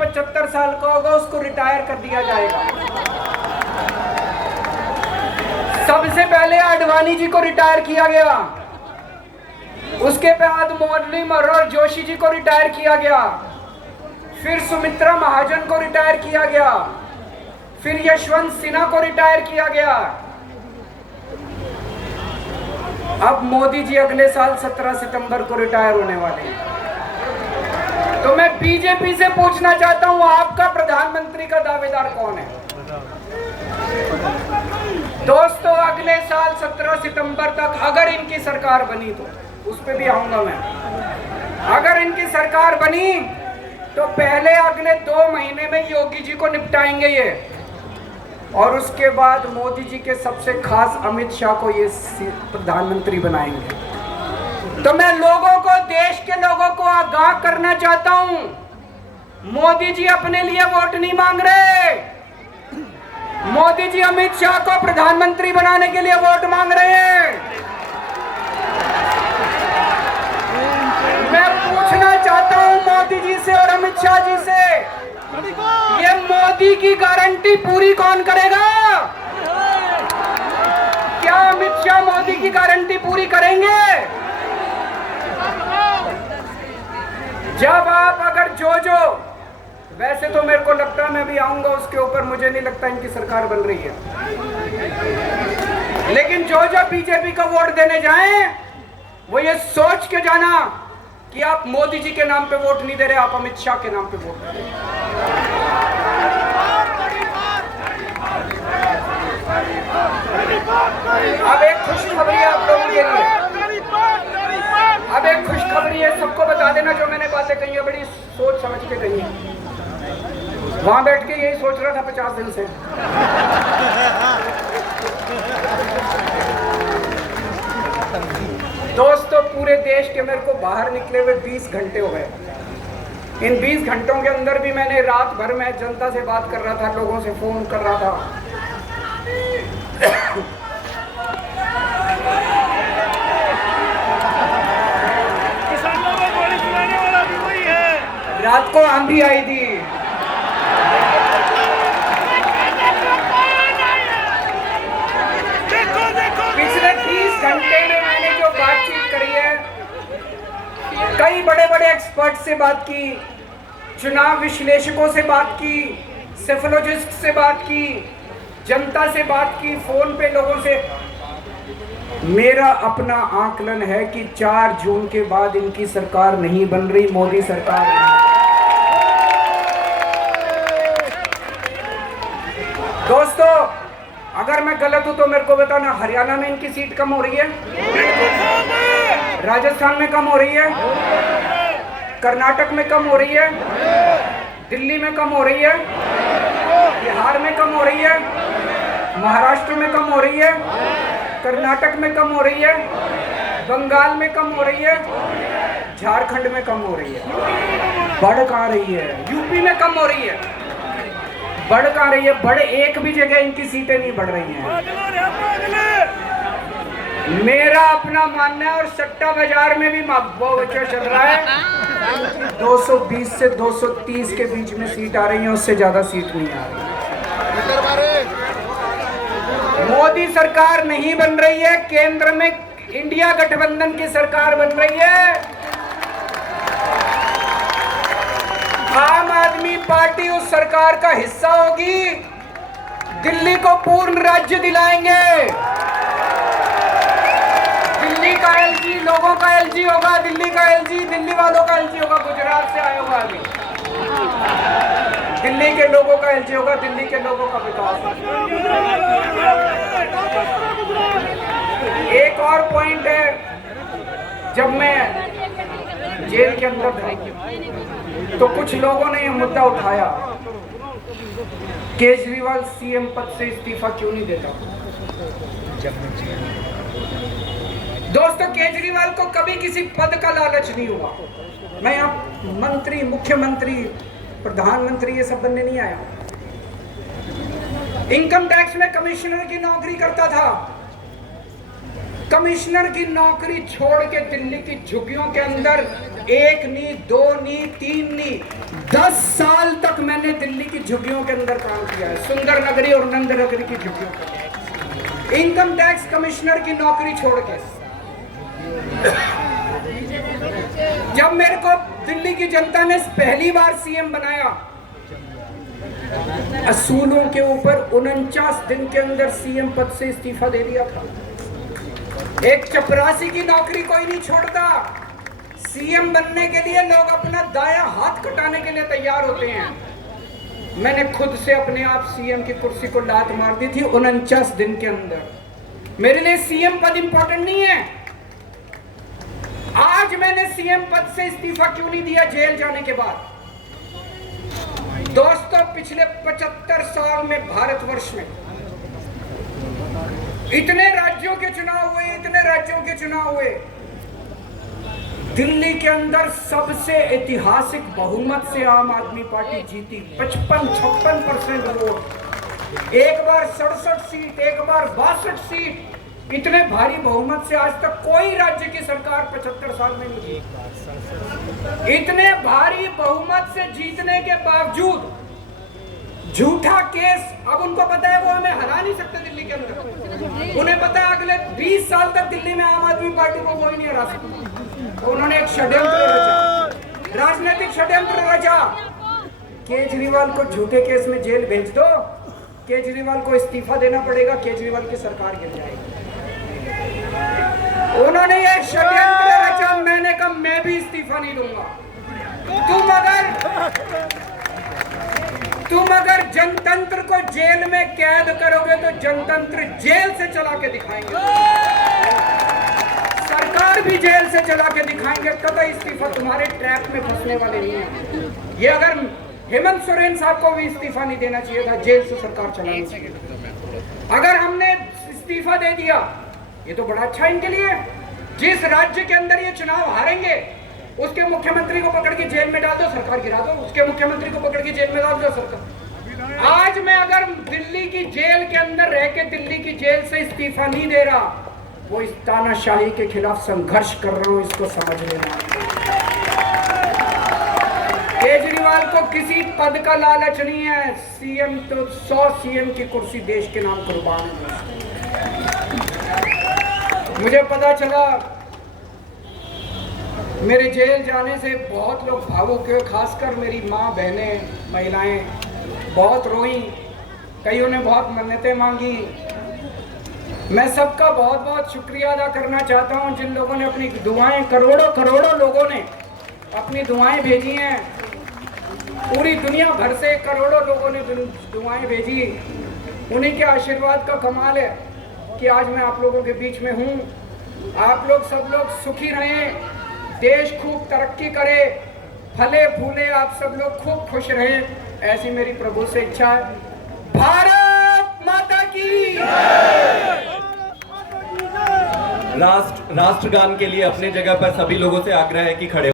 75 साल का होगा उसको रिटायर कर दिया जाएगा। सबसे पहले आडवाणी जी को रिटायर किया गया, उसके बाद मुरली मनोहर जोशी जी को रिटायर किया गया, फिर सुमित्रा महाजन को रिटायर किया गया, फिर यशवंत सिन्हा को रिटायर किया गया। अब मोदी जी अगले साल 17 सितंबर को रिटायर होने वाले हैं। तो मैं बीजेपी से पूछना चाहता हूं, आपका प्रधानमंत्री का दावेदार कौन है? दोस्तों, अगले साल 17 सितंबर तक अगर इनकी सरकार बनी, तो उस पर भी आऊंगा मैं, अगर इनकी सरकार बनी तो पहले अगले 2 महीने में योगी जी को निपटाएंगे ये, और उसके बाद मोदी जी के सबसे खास अमित शाह को ये प्रधानमंत्री बनाएंगे। तो मैं लोगों को, देश के लोगों को आगाह करना चाहता हूं, मोदी जी अपने लिए वोट नहीं मांग रहे, मोदी जी अमित शाह को प्रधानमंत्री बनाने के लिए वोट मांग रहे हैं। मैं पूछना चाहता हूं मोदी जी से और अमित शाह जी से, ये मोदी की गारंटी पूरी कौन करेगा? क्या अमित शाह मोदी की गारंटी पूरी करेंगे? जब आप अगर जो वैसे तो मेरे को लगता है, मैं भी आऊंगा उसके ऊपर, मुझे नहीं लगता इनकी सरकार बन रही है, लेकिन जो बीजेपी का वोट देने जाएं वो ये सोच के जाना कि आप मोदी जी के नाम पे वोट नहीं दे रहे, आप अमित शाह के नाम पे वोट दे रहे हैं। अब एक खुशखबरी है आप लोगों के लिए, अब एक खुशखबरी है, सबको बता देना, जो मैंने बातें कही है बड़ी सोच समझ के कही है, वहां बैठ के यही सोच रहा था 50 दिन से। दोस्तों, पूरे देश के मेरे को बाहर निकले हुए 20 घंटे हो गए। इन 20 घंटों के अंदर भी मैंने रात भर में जनता से बात कर रहा था, लोगों से फोन कर रहा था। किसानों को गोली चलाने वाला भी वही है। रात को आंधी आई थी, पिछले 30 घंटे में मैंने जो बातचीत करी है, कई बड़े बड़े एक्सपर्ट से बात की, चुनाव विश्लेषकों से बात की, सेफोलॉजिस्ट से बात की, जनता से बात की, फोन पे लोगों से। मेरा अपना आकलन है कि 4 जून के बाद इनकी सरकार नहीं बन रही, मोदी सरकार। दोस्तों, अगर मैं गलत हूं तो मेरे को बताना, हरियाणा में इनकी सीट कम हो रही है, राजस्थान में कम हो रही है, कर्नाटक में कम हो रही है, दिल्ली में कम हो रही है, बिहार में कम हो रही है, महाराष्ट्र में कम हो रही है, कर्नाटक में कम हो रही है, बंगाल में कम हो रही है, झारखंड में कम हो रही है। बढ़ कहाँ रही है? यूपी में कम हो रही है। बढ़ कहाँ रही है? बड़े एक भी जगह इनकी सीटें नहीं बढ़ रही हैं। मेरा अपना मानना है, और सट्टा बाजार में भी बच्चा चल रहा है, 220 से 230 के बीच में सीट आ रही है, उससे ज्यादा सीट नहीं आ रही। मोदी सरकार नहीं बन रही है, केंद्र में इंडिया गठबंधन की सरकार बन रही है। आम आदमी पार्टी उस सरकार का हिस्सा होगी, दिल्ली को पूर्ण राज्य दिलाएंगे। दिल्ली का एलजी लोगों का एलजी होगा, दिल्ली का एलजी दिल्ली वालों का एलजी होगा, गुजरात से आया होगा अभी, दिल्ली के लोगों का एलजी होगा, दिल्ली के लोगों का विकास। एक और पॉइंट है, जब मैं जेल के अंदर था तो कुछ लोगों ने यह मुद्दा उठाया, केजरीवाल सीएम पद से इस्तीफा क्यों नहीं देता। दोस्तों, केजरीवाल को कभी किसी पद का लालच नहीं हुआ। मैं यहाँ मंत्री, मुख्यमंत्री, प्रधानमंत्री ये सब बनने नहीं आया। इनकम टैक्स में कमिश्नर की नौकरी करता था, कमिश्नर की नौकरी छोड़ के दिल्ली की झुग्गियों के अंदर 1 नहीं, 2 नहीं, 3 नहीं, 10 साल तक झुग्गियों के अंदर काम किया है, सुंदर नगरी और नंद नगरी की झुग्गियों पर। इनकम टैक्स कमिश्नर की नौकरी छोड़ के जब मेरे को दिल्ली की जनता ने पहली बार सीएम बनाया, असूलों के ऊपर 49 दिन के अंदर सीएम पद से इस्तीफा दे दिया था। एक चपरासी की नौकरी कोई नहीं छोड़ता। सीएम बनने के लिए लोग अपना दायां हाथ कटाने के लिए तैयार होते हैं। मैंने खुद से अपने आप सीएम की कुर्सी को लात मार दी थी 49 दिन के अंदर। मेरे लिए सीएम पद इंपॉर्टेंट नहीं है। आज मैंने सीएम पद से इस्तीफा क्यों नहीं दिया जेल जाने के बाद? दोस्तों, पिछले 75 साल में भारतवर्ष में इतने राज्यों के चुनाव हुए, दिल्ली के अंदर सबसे ऐतिहासिक बहुमत से आम आदमी पार्टी जीती। 55-56% वोट, एक बार 67 सीट, एक बार 62 सीट। इतने भारी बहुमत से आज तक कोई राज्य की सरकार 75 साल में नहीं जीती। इतने भारी बहुमत से जीतने के बावजूद झूठा केस, अब उनको पता है वो हमें हरा नहीं सकते दिल्ली के अंदर। उन्हें पता है अगले 20 साल तक दिल्ली में आम आदमी पार्टी को कोई नहीं हरा सकता। तो उन्होंने एक षड्यंत्र रचा, राजनीतिक षड्यंत्र रचा। केजरीवाल को झूठे केस में जेल भेज दो, केजरीवाल को इस्तीफा देना पड़ेगा, केजरीवाल की सरकार गिर जाएगी। उन्होंने ये षड्यंत्र रचा। मैंने कहा मैं भी इस्तीफा नहीं दूंगा। तुम अगर जनतंत्र को जेल में कैद करोगे तो जनतंत्र जेल से चला के दिखाएंगे, सरकार भी जेल से चला के दिखाएंगे। कतई इस्तीफा तुम्हारे ट्रैप में फंसने वाले नहीं है। ये अगर हेमंत सोरेन साहब को भी इस्तीफा नहीं देना चाहिए था, जेल से सरकार चलानी चाहिए। अगर हमने इस्तीफा दे दिया, ये तो बड़ा अच्छा इनके लिए। जिस राज्य के अंदर ये चुनाव हारेंगे उसके मुख्यमंत्री को पकड़ के जेल में डाल दो, सरकार गिरा दो। उसके मुख्यमंत्री को पकड़ के जेल में डाल दो, सरकार। आज मैं अगर दिल्ली की जेल के अंदर रह के दिल्ली की जेल से इस्तीफा नहीं दे रहा, वो इस तानाशाही के खिलाफ संघर्ष कर रहा हूं, इसको समझ लेना। केजरीवाल को किसी पद का लालच नहीं है। सीएम तो 100 सीएम की कुर्सी देश के नाम कुर्बान है। मुझे पता चला मेरे जेल जाने से बहुत लोग भावुक हुए, खासकर मेरी माँ, बहनें, महिलाएं बहुत रोई। कईयों ने बहुत मन्नतें मांगी। मैं सबका बहुत बहुत शुक्रिया अदा करना चाहता हूँ जिन लोगों ने अपनी दुआएं, करोड़ों लोगों ने अपनी दुआएं भेजी हैं। पूरी दुनिया भर से करोड़ों लोगों ने दुआएं भेजी। उन्हीं के आशीर्वाद का कमाल है कि आज मैं आप लोगों के बीच में हूँ। आप लोग सब लोग सुखी रहें, देश खूब तरक्की करे, फले फूले, आप सब लोग खूब खुश रहें, ऐसी मेरी प्रभु से इच्छा है। भारत माता की। राष्ट्रगान के लिए अपने जगह पर सभी लोगों से आग्रह है कि खड़े